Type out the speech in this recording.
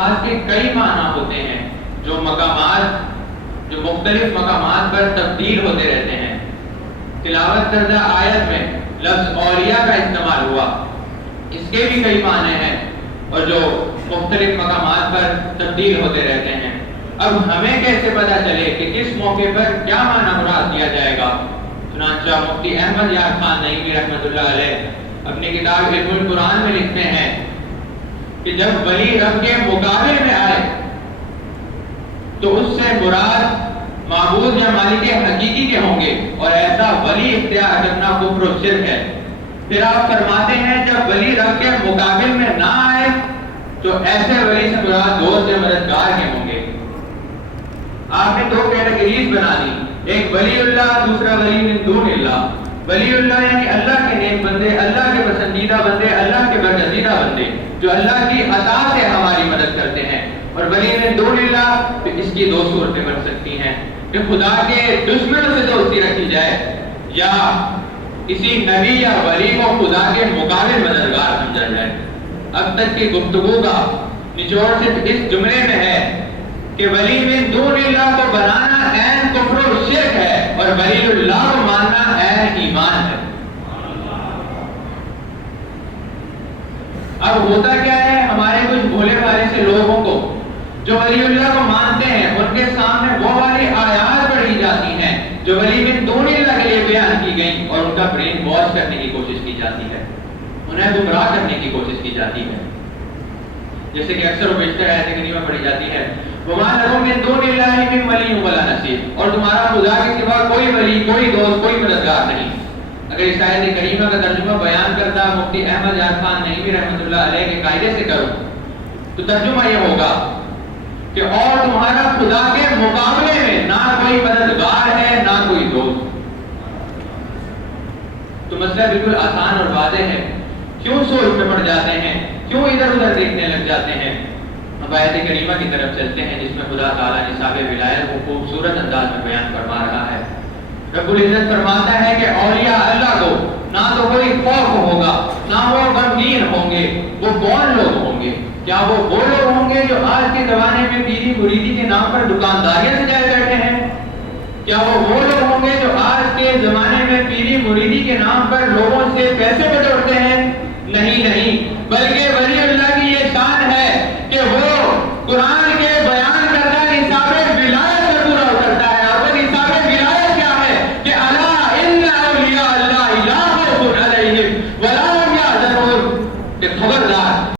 آج کے کئی معنی ہوتے ہیں جو مختلف مقامات پر تبدیل ہوتے رہتے ہیں۔ تلاوت کردہ آیت میں لفظ اولیاء کا استعمال ہوا، اس کے بھی کئی معنی ہیں اور جو مختلف مقامات پر تبدیل ہوتے رہتے ہیں۔ اب ہمیں کیسے پتہ چلے کہ کس موقع پر کیا معنی مراد دیا جائے گا؟ چنانچہ مفتی احمد یار خان نعیمی رحمۃ اللہ علیہ اپنی کتاب علم القرآن میں لکھتے ہیں کہ جب ولی رب کے مقابل میں آئے تو اس سے مراد معبود یا مالک حقیقی کے ہوں گے، اور ایسا ولی اختیار کرنا کفر و شرک ہے۔ پھر آپ فرماتے ہیں جب ولی رب کے مقابل میں نہ آئے تو ایسے ولی سے مراد دوست یا مددگار کے ہوں گے۔ آپ نے دو کیٹیگریز بنا دی، ایک ولی اللہ، دوسرا ولی من دون اللہ۔ ولی اللہ یعنی اللہ کے نیک بندے، اللہ کے پسندیدہ بندے، اللہ کے برگزیدہ بندے جو اللہ کی عطا سے ہماری مدد کرتے ہیں۔ اور ولی من دون اللہ، تو اس کی دو صورتیں بن سکتی ہیں کہ خدا کے دشمنوں سے دوستی رکھی جائے یا کسی نبی یا ولی کو خدا کے مقابل مددگار سمجھا جائے۔ اب تک کی گفتگو کا نچوڑ صرف اس جملے میں ہے کہ ولی من دون اللہ کو بنانا عین کفر و شرک ہے اور ولی اللہ کو ماننا عین ایمان ہے۔ اب ہوتا کیا ہے، ہمارے کچھ بھولے بھالے سے لوگوں کو جو ولی اللہ کو مانتے ہیں ان کے سامنے وہ والی آیات پڑھی جاتی ہیں جو ولی من دون اللہ کے لیے بیان کی گئی اور ان کا برین واش کرنے کی کوشش کی جاتی ہے، انہیں گمراہ کرنے کی کوشش کی جاتی ہے۔ جیسے کہ اکثر و بیشتر آیت کریمہ پڑھی جاتی ہے وَمَا لَهُم مِّن دُونِ اللَّهِ مِن وَلِيٍّ وَلَا نَصِيرٍ، اور تمہارا خدا کے سوا کوئی ولی، کوئی دوست، کوئی مددگار نہیں۔ اگر اس آیت کریمہ کا ترجمہ بیان کرتا مفتی احمد یار خان نعیمی رحمۃ اللہ علیہ کے قاعدے سے کروں تو ترجمہ یہ ہوگا کہ اور تمہارا خدا کے مقابلے میں نہ کوئی مددگار ہے نہ کوئی دوست۔ تو مسئلہ بالکل آسان اور واضح ہے، کیوں سوچ میں پڑ جاتے ہیں، کیوں ادھر ادھر دیکھنے لگ جاتے ہیں؟ اب آیت کریمہ کی طرف چلتے ہیں جس میں خدا تعالیٰ نصاب ولایت کو خوبصورت انداز میں بیان فرما رہا ہے۔ رب العزت فرماتا ہے کہ اولیاء اللہ کو نہ تو کوئی خوف ہوگا نہ وہ غمگین ہوں گے۔ وہ کون لوگ ہوں گے؟ کیا وہ لوگ ہوں گے جو آج کے زمانے میں پیری مریدی کے نام پر دکانداریاں سجائے بیٹھے ہیں؟ کیا وہ لوگ ہوں گے جو آج کے زمانے میں پیری مریدی کے نام پر لوگوں سے پیسے بٹورتے ہیں؟ نہیں، بلکہ ولی اللہ